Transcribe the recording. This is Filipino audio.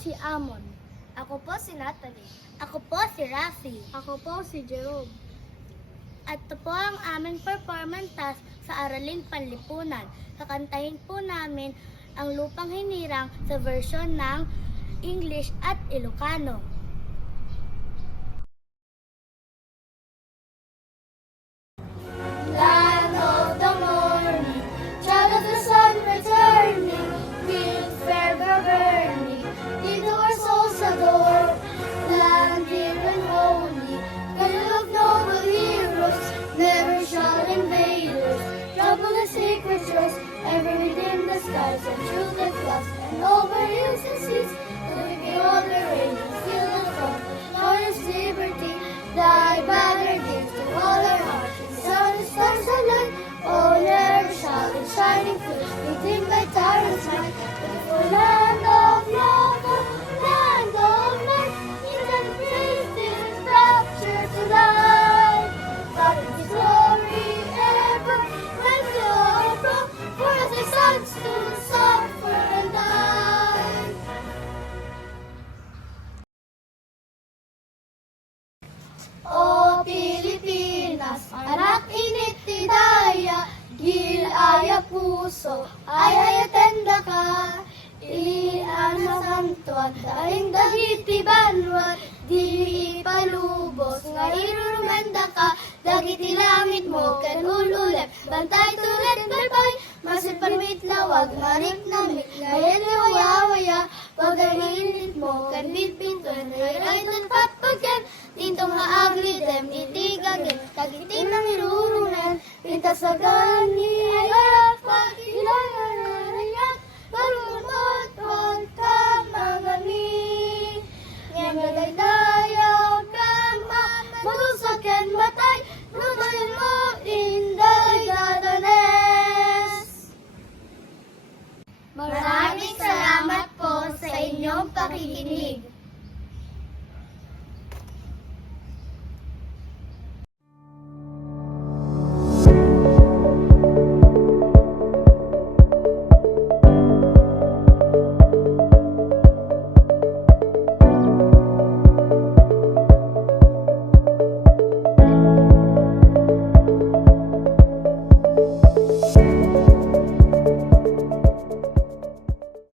si Amon. Ako po si Natalie. Ako po si Rafi. Ako po si Jerome. At ito po ang aming performance task sa Araling Panlipunan. Kakantahin po namin ang Lupang Hinirang sa version ng English at Ilocano. Land of the morning, child of the sun returning, with fervor burning, into our souls adore. Land dear and holy, cradle of noble heroes, never shall invaders trouble the sacred shores. Ever within the skies and through the clouds and over hills and seas, till we behold the radiant field of front, glorious liberty, thy banner gives to all our hearts. Sun and stars align, oh never shall its shining flames be dimmed by tyrants' might. For land of love, land of light, you can praise this rapture to life. God in His glory ever, when we are from, for as His sons to suffer and die. O Pilipinas, anak init ti daya, gilaya puso, ay atenda ka. Ilan na santuan, daing dagiti banwa, di ipalubos, nga irurumenda ka, dagiti langit mo, ken ululep, bantay tulad balbay, masipan mit lawag, marik namit, ngayon